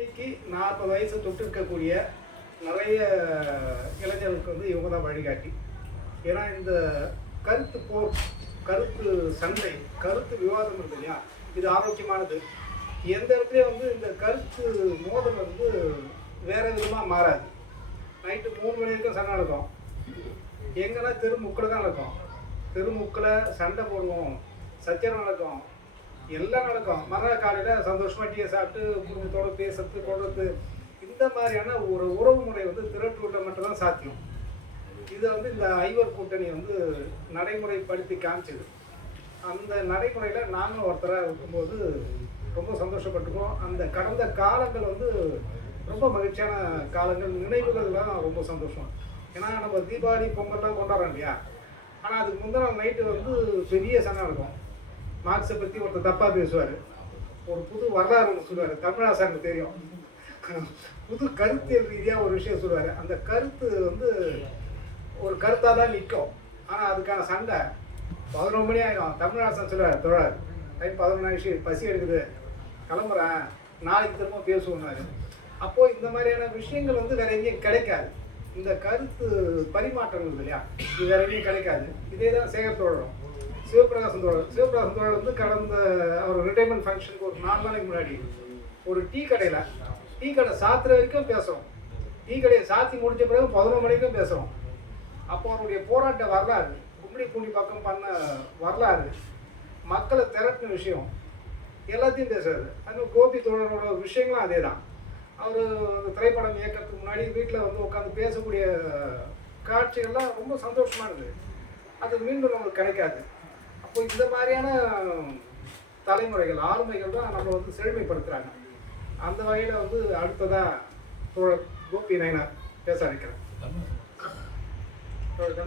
இன்னைக்கு நாற்பது வயசு தொட்டு இருக்கக்கூடிய நிறைய இளைஞர்களுக்கு வந்து இவங்க தான் வழிகாட்டி. ஏன்னா இந்த கருத்து போர் கருத்து சண்டை கருத்து விவாதம் இருக்கு இல்லையா? இது ஆரோக்கியமானது. எந்த இடத்துலையும் வந்து இந்த கருத்து மோதல் வந்து வேற விதமாக மாறாது. நைட்டு மூணு மணி வரைக்கும் சண்டை நடக்கும். எங்கன்னா தெருமுக்கில் தான் நடக்கும். தெருமுக்கில் சண்டை போடுவோம். சச்சரம் நடக்கும். எல்லாம் நடக்கும் மறுநாள் காலையில் சந்தோஷமாக டீயை சாப்பிட்டு குடும்பத்தோடு பேசுறது கொள்வது இந்த மாதிரியான ஒரு உறவு முறை வந்து திரட்டூரில் மட்டும்தான் சாத்தியம். இதை வந்து இந்த ஐவர் கூட்டணி வந்து நடைமுறைப்படுத்தி காமிச்சது. அந்த நடைமுறையில் நாங்களும் ஒருத்தராக இருக்கும்போது ரொம்ப சந்தோஷப்பட்டுக்கோம் அந்த கடந்த காலங்கள் வந்து ரொம்ப மகிழ்ச்சியான காலங்கள் நினைவுகள்லாம் ரொம்ப சந்தோஷம். ஏன்னா நம்ம தீபாவளி பொங்கல்லாம் கொண்டாடுறோம் இல்லையா? ஆனால் அதுக்கு முந்தின நைட்டு வந்து பெரிய சண்டை நடக்கும் மார்க்ஸை பற்றி ஒருத்தர் தப்பாக பேசுவார். ஒரு புது வரலாறு ஒன்று சொல்லுவார். தமிழாசாருக்கு தெரியும். புது கருத்தியல் ரீதியாக ஒரு விஷயம் சொல்லுவார். அந்த கருத்து வந்து ஒரு கருத்தாக தான் நிற்கும் ஆனால் அதுக்கான சண்டை பதினொரு மணி ஆகிடும் தமிழாசன் சொல்லுவார் தோழர் டைம் பதினொன்று விஷயம் பசி எடுக்குது. கிளம்புறேன். நாளைக்கு திரும்ப பேசுவோம்னாரு. அப்போது இந்த மாதிரியான விஷயங்கள் வந்து வேற எங்கேயும் கிடைக்காது. இந்த கருத்து பரிமாற்றம் இல்லையா? இது வேற எங்கேயும் கிடைக்காது. இதே தான் சேகர் தோழரும். சிவபிரகாசன் தோழர். சிவபிரகாசன் தோழர் வந்து கடந்த அவர் ரிட்டைர்மெண்ட் ஃபங்க்ஷனுக்கு ஒரு நாலு நாளைக்கு முன்னாடி ஒரு டீ கடையில் டீ கடை சாத்துற வரைக்கும் பேசுகிறோம் டீ கடையை சாத்தி முடிஞ்ச பிறகு பதினொரு மணிக்கும் பேசுகிறோம் அப்போ அவருடைய போராட்ட வரலாறு கும்படி பூண்டி பக்கம் பண்ண வரலாறு மக்களை திரட்டின விஷயம் எல்லாத்தையும் பேசுறாரு. அது கோபி தோழரோட விஷயங்களும் அதே தான் அவர் திரைப்படம் இயக்கிறதுக்கு முன்னாடி வீட்டில் வந்து உட்காந்து பேசக்கூடிய காட்சிகள்லாம் ரொம்ப சந்தோஷமா இருந்தது. அது மீண்டும் நம்மளுக்கு கிடைக்காது. அப்போ இந்த மாதிரியான தலைமுறைகள் ஆளுமைகள் தான் நம்ம வந்து செழுமைப்படுத்துகிறாங்க அந்த வகையில் வந்து அடுத்ததாக தோழர் கோபி நயனார் பேச அழைக்கிறேன் தோழர்